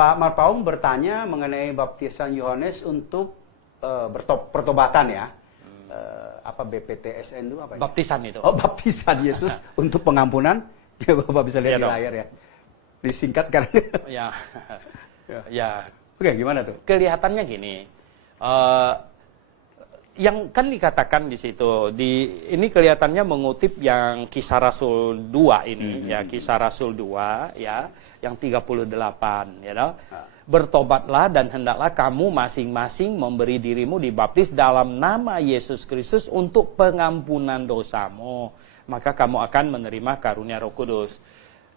Pak Marpaung bertanya mengenai baptisan Yohanes untuk pertobatan ya. Apa BPTSN itu apa? Baptisan itu. Oh, baptisan Yesus untuk pengampunan. Ya, Bapak bisa lihat di layar ya. Disingkat kan? Ya. Ya. Oke, gimana tuh? Kelihatannya gini. Yang kan dikatakan di situ, ini kelihatannya mengutip yang Kisah Rasul 2 ini, ya Kisah Rasul 2 ya, yang 38 ya toh. Bertobatlah dan hendaklah kamu masing-masing memberi dirimu dibaptis dalam nama Yesus Kristus untuk pengampunan dosamu, maka kamu akan menerima karunia Roh Kudus.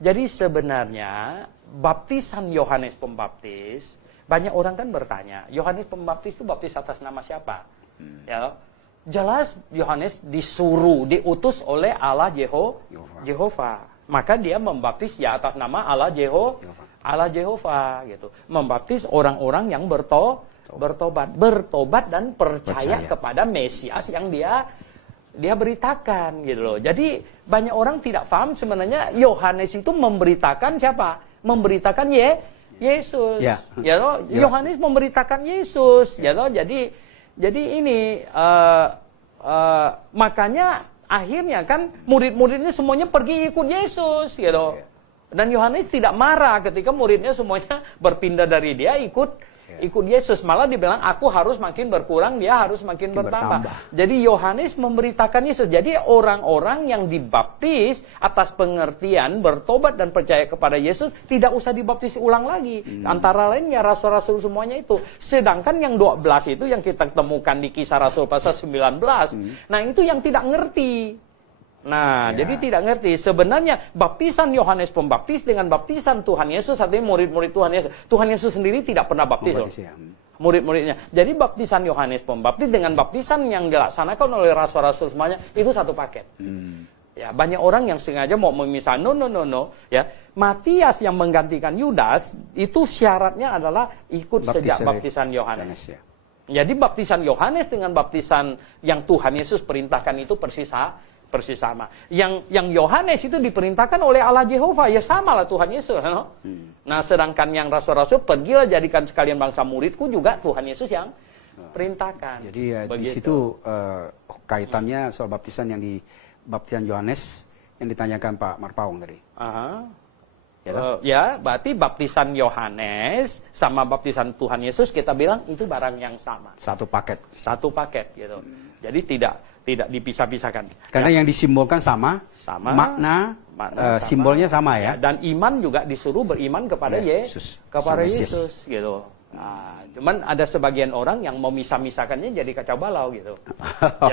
Jadi sebenarnya baptisan Yohanes Pembaptis, banyak orang kan bertanya, Yohanes Pembaptis itu baptis atas nama siapa? Ya, jelas Yohanes diutus oleh Allah Jehovah. Maka dia membaptis ya atas nama Allah Jehovah gitu. Membaptis orang-orang yang bertobat dan percaya kepada Mesias yang dia beritakan gitu loh. Jadi banyak orang tidak paham sebenarnya Yohanes itu memberitakan siapa? Memberitakan Yesus. Ya loh, Yohanes memberitakan Yesus ya loh. Jadi ini makanya akhirnya kan murid-muridnya semuanya pergi ikut Yesus gitu. Dan Yohanes tidak marah ketika muridnya semuanya berpindah dari dia ikut Yesus. Malah dibilang aku harus makin berkurang, dia harus makin bertambah. Jadi Yohanes memberitakan Yesus. Jadi orang-orang yang dibaptis atas pengertian bertobat dan percaya kepada Yesus tidak usah dibaptis ulang lagi. Antara lainnya rasul-rasul semuanya itu. Sedangkan yang 12 itu yang kita temukan di Kisah Rasul pasal 19. Nah, itu yang tidak ngerti. Nah, jadi tidak ngerti. Sebenarnya baptisan Yohanes Pembaptis dengan baptisan Tuhan Yesus, artinya murid-murid Tuhan Yesus. Tuhan Yesus sendiri tidak pernah baptis loh. Murid-muridnya. Jadi baptisan Yohanes Pembaptis dengan baptisan yang dilaksanakan oleh rasul-rasul semuanya itu satu paket. Ya, banyak orang yang sengaja mau memisah. No. Ya, Matias yang menggantikan Yudas itu syaratnya adalah ikut sejak baptisan Yohanes. Jadi baptisan Yohanes dengan baptisan yang Tuhan Yesus perintahkan itu persis sama. Yang Yohanes itu diperintahkan oleh Allah Jehovah, ya sama lah Tuhan Yesus. No? Nah, sedangkan yang rasul-rasul pergilah jadikan sekalian bangsa muridku juga Tuhan Yesus yang perintahkan. Jadi di situ kaitannya soal baptisan yang di baptisan Yohanes yang ditanyakan Pak Marpaung tadi. Berarti baptisan Yohanes sama baptisan Tuhan Yesus kita bilang itu barang yang sama. Satu paket gitu. Jadi tidak dipisah-pisahkan. Karena yang disimbolkan sama. Makna simbolnya sama ya. Dan iman juga disuruh beriman kepada Yesus gitu. Nah, cuman ada sebagian orang yang memisah-misahkannya jadi kacau balau gitu.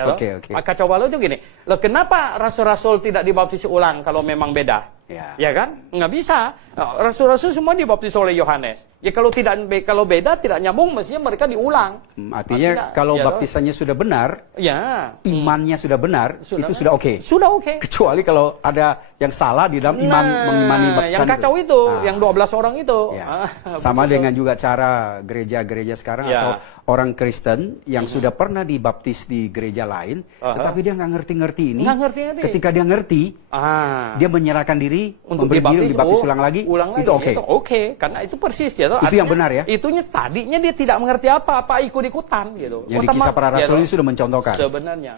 Oke. Kacau balau itu gini. Loh, kenapa rasul-rasul tidak dibaptis ulang kalau memang beda? Ya kan? Nggak bisa. Rasul-rasul semua dibaptis oleh Yohanes. Ya kalau beda tidak nyambung, mestinya mereka diulang. Artinya kalau baptisannya sudah benar, imannya sudah benar, itu sudah oke. Sudah oke. Kecuali kalau ada yang salah di dalam mengimani baptisan. Yang kacau itu, yang 12 orang itu. Sama dengan juga cara gereja-gereja sekarang atau orang Kristen yang sudah pernah dibaptis di gereja lain, tetapi dia nggak ngerti-ngerti ini. Ketika dia ngerti, dia menyerahkan diri untuk dibaptis ulang lagi, itu oke. Itu oke, karena itu persis ya. Itu yang benar ya. Itunya tadinya dia tidak mengerti apa-apa, ikut-ikutan gitu. Yang di Kisah Para Rasul ini sudah mencontohkan. Sebenarnya.